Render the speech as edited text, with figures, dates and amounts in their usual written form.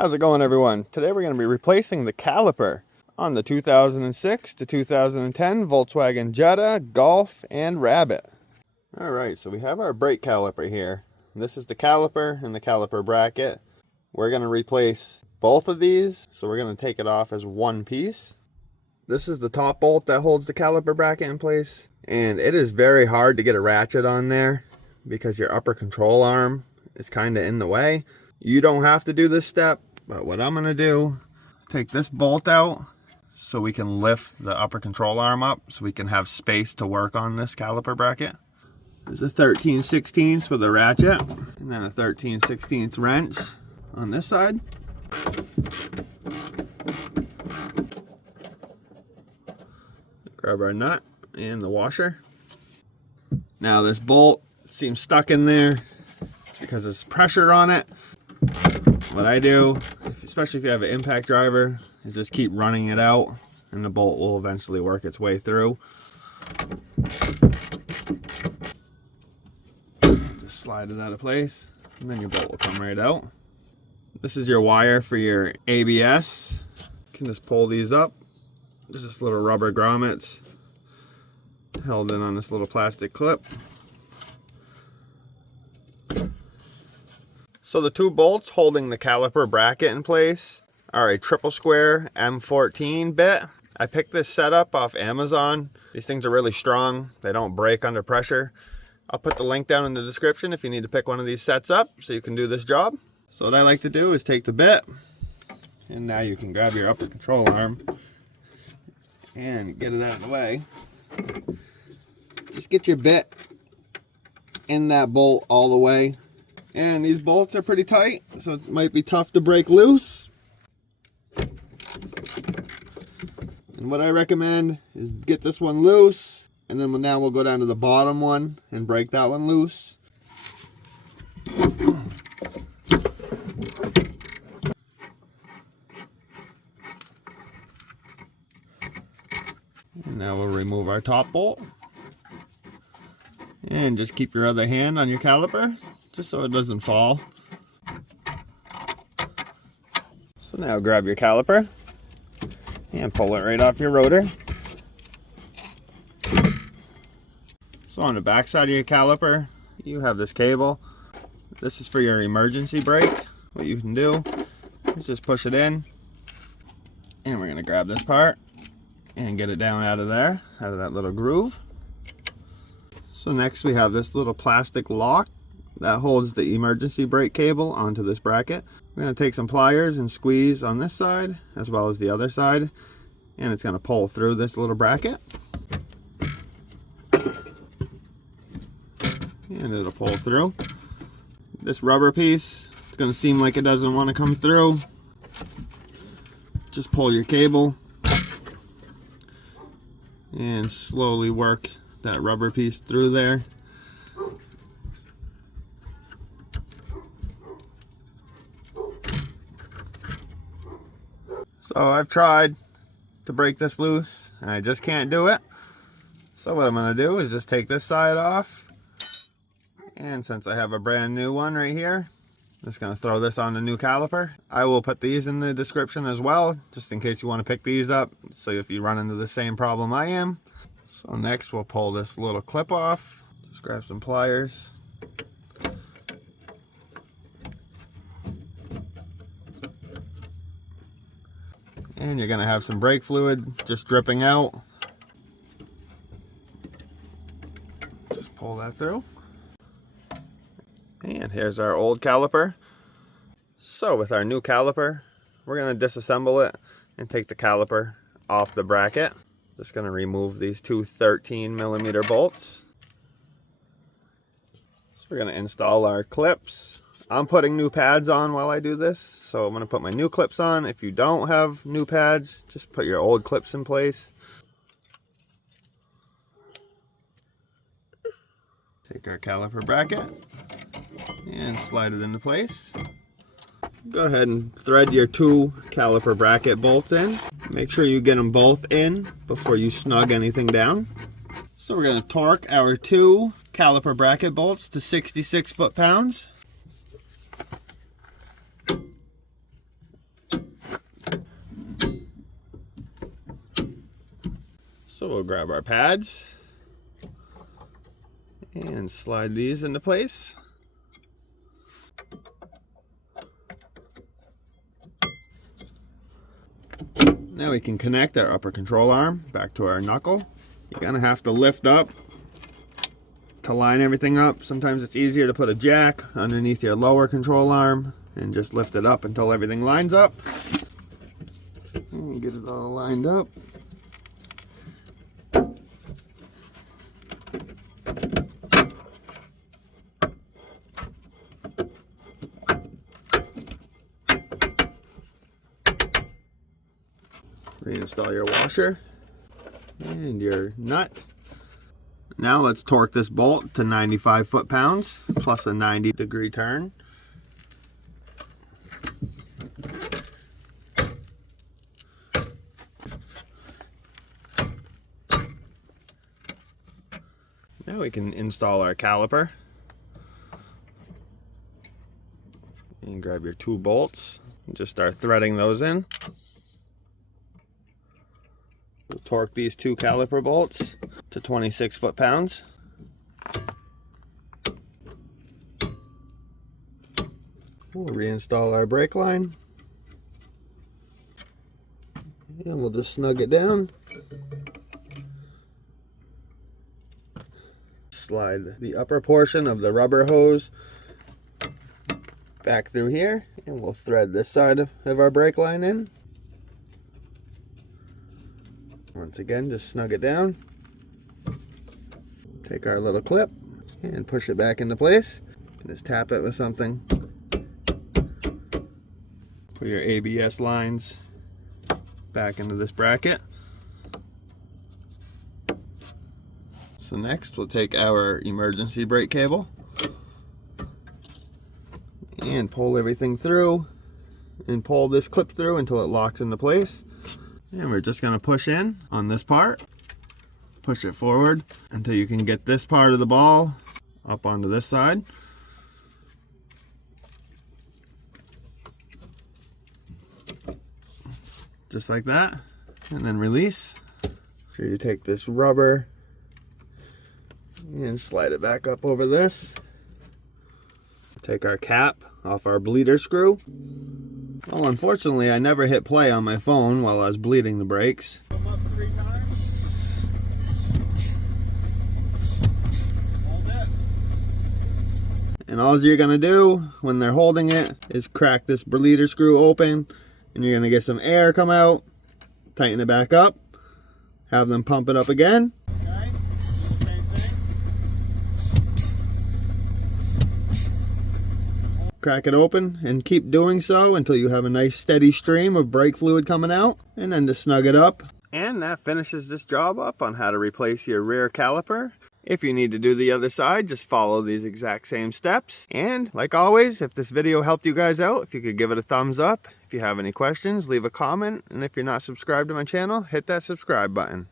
How's it going, everyone? Today we're going to be replacing the caliper on the 2006 to 2010 Volkswagen Jetta, Golf, and Rabbit. Alright, so we have our brake caliper here. This is the caliper and the caliper bracket. We're going to replace both of these, so we're going to take it off as one piece. This is the top bolt that holds the caliper bracket in place, and it is very hard to get a ratchet on there because your upper control arm is kind of in the way. You don't have to do this step, but what I'm going to do, take this bolt out so we can lift the upper control arm up so we can have space to work on this caliper bracket. There's a 13/16 with a ratchet and then a 13/16 wrench on this side. Grab our nut and the washer. Now this bolt seems stuck in there. It's because there's pressure on it. What I do, especially if you have an impact driver, is just keep running it out and the bolt will eventually work its way through. Just slide it out of place and then your bolt will come right out. This is your wire for your ABS. You can just pull these up. There's just little rubber grommets held in on this little plastic clip. So the two bolts holding the caliper bracket in place are a triple square M14 bit. I picked this setup off Amazon. These things are really strong. They don't break under pressure. I'll put the link down in the description if you need to pick one of these sets up so you can do this job. So what I like to do is take the bit, and now you can grab your upper control arm and get it out of the way. Just get your bit in that bolt all the way. And these bolts are pretty tight, so it might be tough to break loose. And what I recommend is get this one loose, and then now we'll go down to the bottom one and break that one loose. And now we'll remove our top bolt. And just keep your other hand on your caliper, just so it doesn't fall. So now grab your caliper and pull it right off your rotor. So on the back side of your caliper, you have this cable. This is for your emergency brake. What you can do is just push it in, and we're going to grab this part and get it down out of there, out of that little groove. So next we have this little plastic lock that holds the emergency brake cable onto this bracket. We're going to take some pliers and squeeze on this side as well as the other side, and it's going to pull through this little bracket. And it'll pull through. This rubber piece, it's going to seem like it doesn't want to come through. Just pull your cable and slowly work that rubber piece through there. So I've tried to break this loose and I just can't do it. So what I'm going to do is just take this side off, and since I have a brand new one right here, I'm just going to throw this on the new caliper. I will put these in the description as well, just in case you want to pick these up, so if you run into the same problem I am. So next we'll pull this little clip off. Just grab some pliers. And you're going to have some brake fluid just dripping out. Just pull that through. And here's our old caliper. So with our new caliper, we're going to disassemble it and take the caliper off the bracket. Just going to remove these two 13mm bolts. So we're going to install our clips. I'm putting new pads on while I do this, so I'm going to put my new clips on. If you don't have new pads, just put your old clips in place. Take our caliper bracket and slide it into place. Go ahead and thread your two caliper bracket bolts in. Make sure you get them both in before you snug anything down. So we're going to torque our two caliper bracket bolts to 66 foot-pounds. So we'll grab our pads and slide these into place. Now we can connect our upper control arm back to our knuckle. You're gonna have to lift up to line everything up. Sometimes it's easier to put a jack underneath your lower control arm and just lift it up until everything lines up. And get it all lined up. Reinstall your washer and your nut. Now let's torque this bolt to 95 foot-pounds plus a 90-degree turn. Now we can install our caliper. And grab your 2 bolts and just start threading those in. We'll torque these 2 caliper bolts to 26 foot-pounds. We'll reinstall our brake line. And we'll just snug it down. Slide the upper portion of the rubber hose back through here, and we'll thread this side of our brake line in. Once again, just snug it down. Take our little clip and push it back into place. And just tap it with something. Put your ABS lines back into this bracket. So next we'll take our emergency brake cable and pull everything through and pull this clip through until it locks into place. And we're just going to push in on this part, push it forward until you can get this part of the ball up onto this side. Just like that, and then release. So you take this rubber and slide it back up over this. Take our cap off our bleeder screw. Well, unfortunately, I never hit play on my phone while I was bleeding the brakes. Come up 3 times. Hold it. And all you're gonna do when they're holding it is crack this bleeder screw open, and you're gonna get some air come out, tighten it back up, have them pump it up again. Okay. Same thing. Crack it open and keep doing so until you have a nice steady stream of brake fluid coming out, and then just snug it up. And that finishes this job up on how to replace your rear caliper. If you need to do the other side, just follow these exact same steps. And like always, if this video helped you guys out, if you could give it a thumbs up. If you have any questions, leave a comment. And if you're not subscribed to my channel, hit that subscribe button.